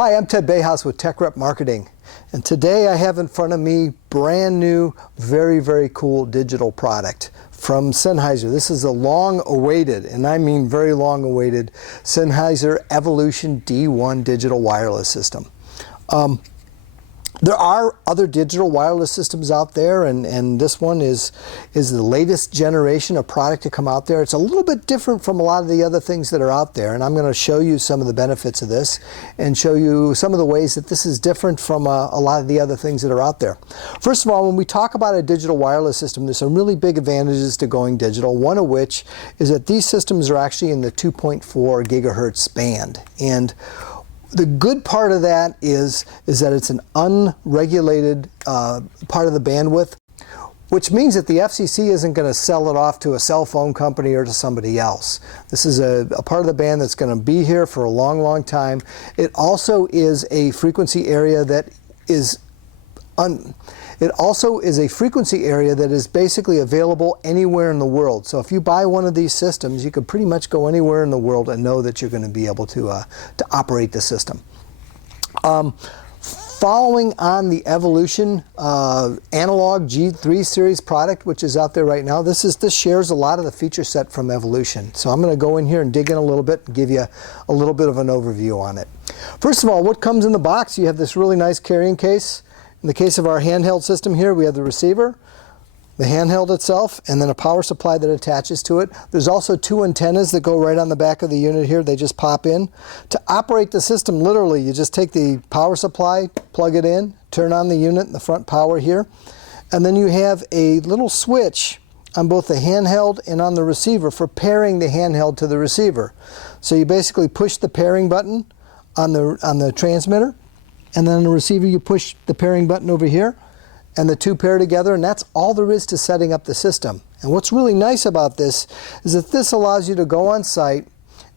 Hi, I'm Ted Bahas with Techrep Marketing, and today I have in front of me brand new, very cool digital product from Sennheiser. This is a long-awaited, and I mean very long-awaited, Sennheiser Evolution D1 digital wireless system. There are other digital wireless systems out there, and this one is the latest generation of product to come out there. It's a little bit different from a lot of the other things that are out there, and I'm going to show you some of the benefits of this and show you some of the ways that this is different from a lot of the other things that are out there. First of all, when we talk about a digital wireless system, there's some really big advantages to going digital, one of which is that these systems are actually in the 2.4 gigahertz band. And the good part of that is that it's an unregulated part of the bandwidth, which means that the FCC isn't going to sell it off to a cell phone company or to somebody else. This is a part of the band that's going to be here for a long time. It also is a frequency area that is basically available anywhere in the world. So if you buy one of these systems, you could pretty much go anywhere in the world and know that you're going to be able to operate the system. Following on the Evolution analog G3 series product, which is out there right now, this shares a lot of the feature set from Evolution. So I'm going to go in here and dig in a little bit and give you a little bit of an overview on it. First of all, what comes in the box? You have this really nice carrying case. In the case of our handheld system here, we have the receiver, the handheld itself, and then a power supply that attaches to it. There's also two antennas that go right on the back of the unit here. They just pop in. To operate the system, literally, you just take the power supply, plug it in, turn on the unit and the front power here, and then you have a little switch on both the handheld and on the receiver for pairing the handheld to the receiver. So you basically push the pairing button on the transmitter, and then on the receiver you push the pairing button over here, and the two pair together, and that's all there is to setting up the system. And what's really nice about this is that this allows you to go on site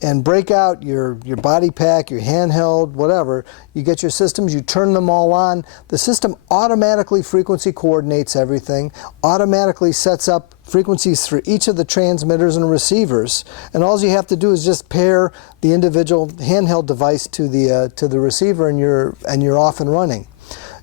and break out your body pack, your handheld, whatever. You get your systems, you turn them all on. The system automatically frequency coordinates everything, automatically sets up frequencies for each of the transmitters and receivers, and all you have to do is just pair the individual handheld device to the receiver, and you're off and running.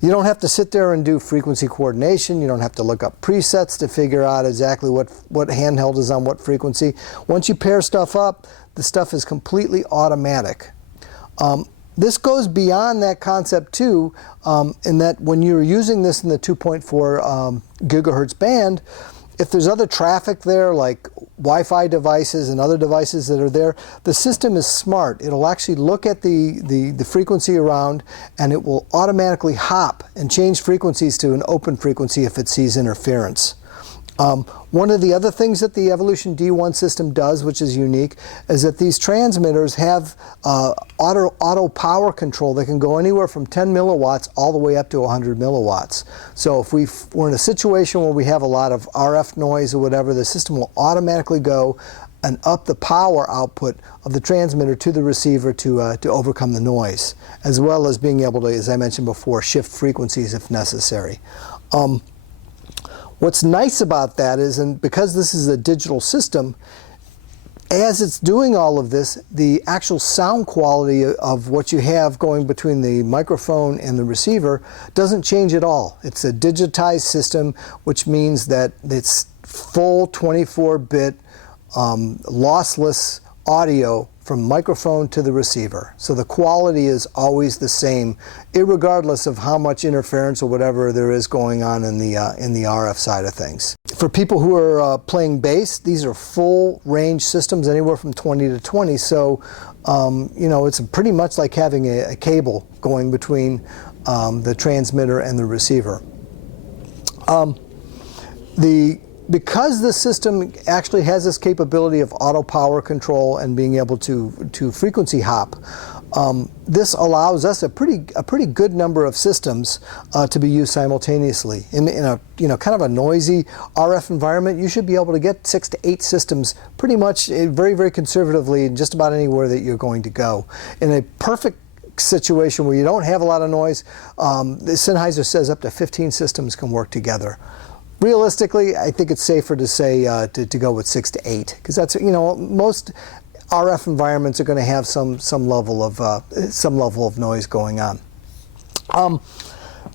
You don't have to sit there and do frequency coordination. You don't have to look up presets to figure out exactly what handheld is on what frequency. Once you pair stuff up, the stuff is completely automatic. This goes beyond that concept too, in that when you're using this in the 2.4 gigahertz band, if there's other traffic there, like Wi-Fi devices and other devices that are there, the system is smart. It'll actually look at the frequency around, and it will automatically hop and change frequencies to an open frequency if it sees interference. One of the other things that the Evolution D1 system does, which is unique, is that these transmitters have auto power control that can go anywhere from 10 milliwatts all the way up to 100 milliwatts. So if we're in a situation where we have a lot of RF noise or whatever, the system will automatically go and up the power output of the transmitter to the receiver to overcome the noise, as well as being able to, as I mentioned before, shift frequencies if necessary. What's nice about that is, and because this is a digital system, as it's doing all of this, the actual sound quality of what you have going between the microphone and the receiver doesn't change at all. It's a digitized system, which means that it's full 24-bit lossless audio from microphone to the receiver. So the quality is always the same, irregardless of how much interference or whatever there is going on in the RF side of things. For people who are playing bass, these are full range systems, anywhere from 20 to 20. So you know, it's pretty much like having a cable going between the transmitter and the receiver. Because the system actually has this capability of auto power control and being able to frequency hop, this allows us a pretty good number of systems to be used simultaneously. In a kind of a noisy RF environment, you should be able to get 6 to 8 systems pretty much very conservatively in just about anywhere that you're going to go. In a perfect situation where you don't have a lot of noise, the Sennheiser says up to 15 systems can work together. Realistically, I think it's safer to say to go with 6 to 8, because that's, most RF environments are going to have some level of noise going on.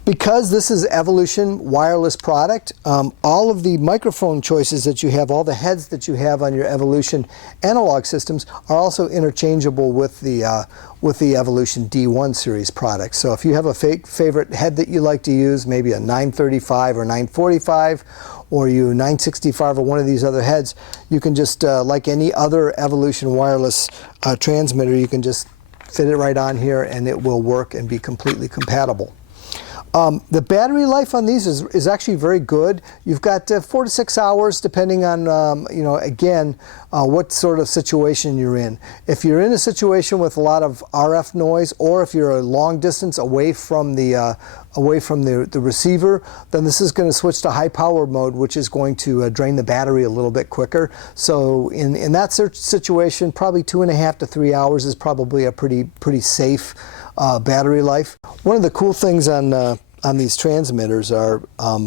Because this is Evolution wireless product, all of the microphone choices that you have, all the heads that you have on your Evolution analog systems are also interchangeable with the Evolution D1 series product. So if you have a favorite head that you like to use, maybe a 935 or 945, or you 965 or one of these other heads, you can just, like any other Evolution wireless transmitter, you can just fit it right on here and it will work and be completely compatible. The battery life on these is actually very good. You've got 4 to 6 hours depending on, again, what sort of situation you're in. If you're in a situation with a lot of RF noise, or if you're a long distance away from the receiver, then this is going to switch to high power mode, which is going to drain the battery a little bit quicker. So in that situation, probably 2.5 to 3 hours is probably a pretty safe battery life. One of the cool things on these transmitters are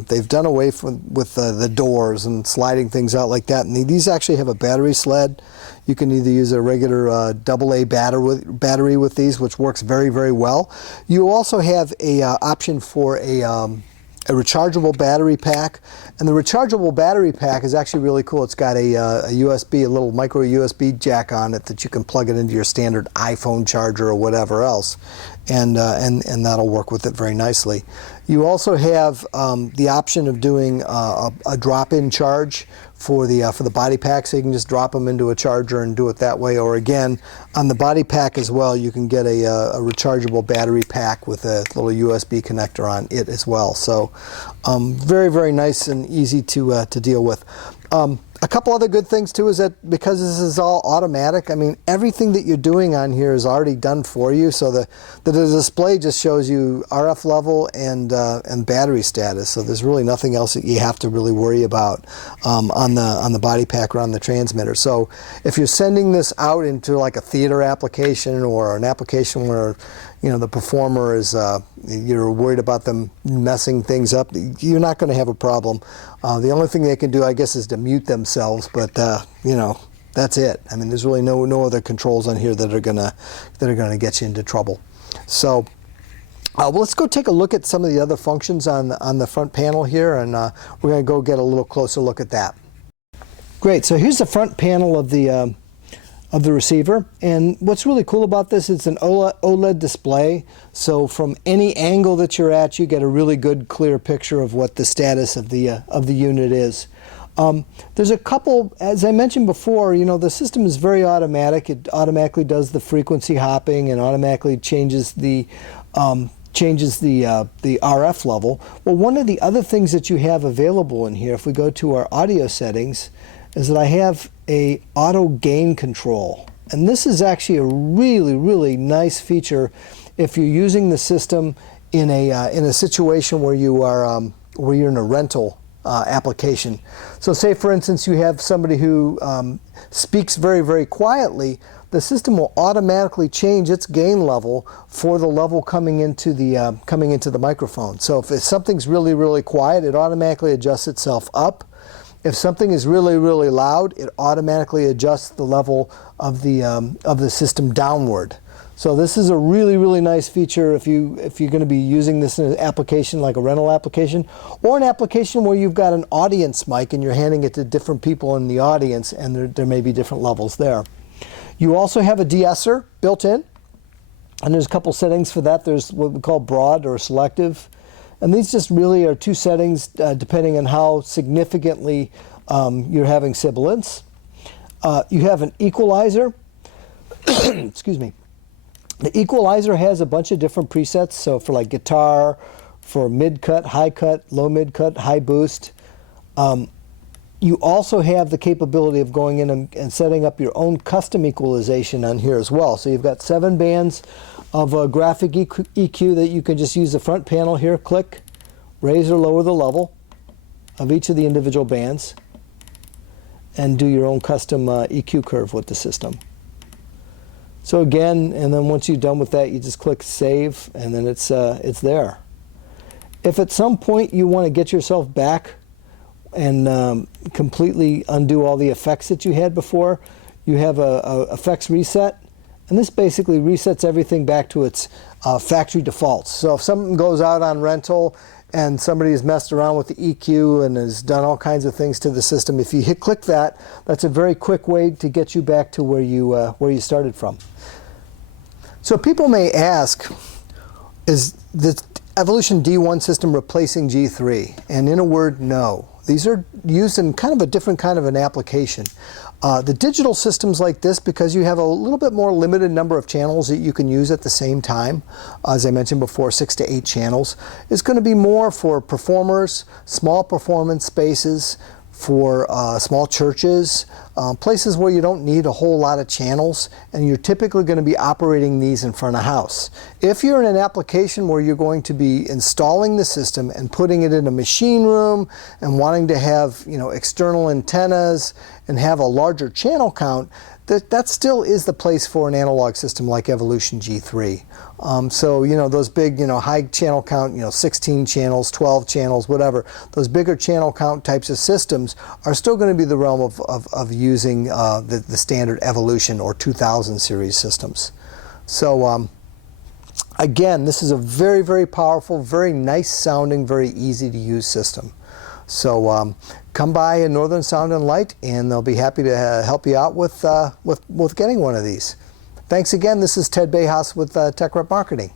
they've done away with the doors and sliding things out like that, and these actually have a battery sled. You can either use a regular AA battery with these, which works very, very well. You also have a option for a rechargeable battery pack, and the rechargeable battery pack is actually really cool. It's got a USB, a little micro USB jack on it that you can plug it into your standard iPhone charger or whatever else, and that'll work with it very nicely. You also have the option of doing a drop-in charge for the body pack, so you can just drop them into a charger and do it that way. Or again, on the body pack as well, you can get a rechargeable battery pack with a little USB connector on it as well. So very, very nice and easy to deal with. A couple other good things too is that because this is all automatic, I mean, everything that you're doing on here is already done for you. So the display just shows you RF level and battery status. So there's really nothing else that you have to really worry about on the body pack or on the transmitter. So if you're sending this out into like a theater application or an application where the performer is, you're worried about them messing things up, you're not going to have a problem. The only thing they can do, I guess, is to mute themselves, but that's it. I mean, there's really no other controls on here that are gonna get you into trouble. So, well, let's go take a look at some of the other functions on the front panel here, and we're gonna go get a little closer look at that. Great. So here's the front panel of the receiver, and what's really cool about this is it's an OLED display, so from any angle that you're at, you get a really good clear picture of what the status of the unit is. There's a couple, as I mentioned before, the system is very automatic. It automatically does the frequency hopping and automatically changes the RF level. Well, one of the other things that you have available in here, if we go to our audio settings, is that I have a auto gain control, and this is actually a really, really nice feature if you're using the system in a situation where you're in a rental application. So say for instance you have somebody who speaks very, very quietly, the system will automatically change its gain level for the level coming into the microphone. So if something's really, really quiet, it automatically adjusts itself up. If something is really, really loud, it automatically adjusts the level of the system downward. So this is a really, really nice feature if you're going to be using this in an application like a rental application, or an application where you've got an audience mic and you're handing it to different people in the audience, and there may be different levels there. You also have a de-esser built in, and there's a couple settings for that. There's what we call broad or selective. And these just really are two settings depending on how significantly you're having sibilance. You have an equalizer. Excuse me. The equalizer has a bunch of different presets. So for like guitar, for mid-cut, high-cut, low mid-cut, high boost. You also have the capability of going in and setting up your own custom equalization on here as well. So you've got 7 bands of graphic EQ that you can just use the front panel here, click, raise or lower the level of each of the individual bands, and do your own custom EQ curve with the system. So again, and then once you're done with that, you just click save, and then it's there. If at some point you want to get yourself back and completely undo all the effects that you had before, you have a effects reset, and this basically resets everything back to its factory defaults. So if something goes out on rental and somebody has messed around with the EQ and has done all kinds of things to the system, if you click that, that's a very quick way to get you back to where you started from. So people may ask, is the Evolution D1 system replacing G3? And in a word, no. These are used in kind of a different kind of an application. The digital systems like this, because you have a little bit more limited number of channels that you can use at the same time, as I mentioned before, 6 to 8 channels, is going to be more for performers, small performance spaces, for small churches, places where you don't need a whole lot of channels, and you're typically going to be operating these in front of house. If you're in an application where you're going to be installing the system and putting it in a machine room and wanting to have, you know, external antennas and have a larger channel count, that still is the place for an analog system like Evolution G3. So, you know, those big, you know, high channel count, you know, 16 channels, 12 channels, whatever, those bigger channel count types of systems are still going to be the realm of using the standard Evolution or 2000 series systems. So, again, this is a very, very powerful, very nice sounding, very easy to use system. So come by in Northern Sound and Light, and they'll be happy to help you out with getting one of these. Thanks again. This is Ted Bahas with Techrep Marketing.